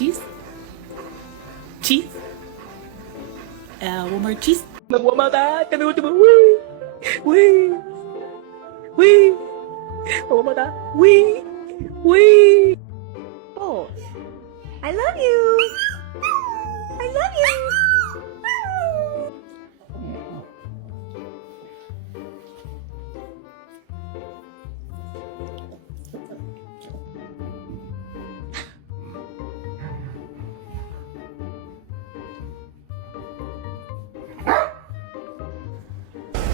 cheese. Cheese. One more cheese. One more time. Kami ultimo. Wee! Wee! Wee! One more time. Wee! Wee! Oh, I love you. I love you.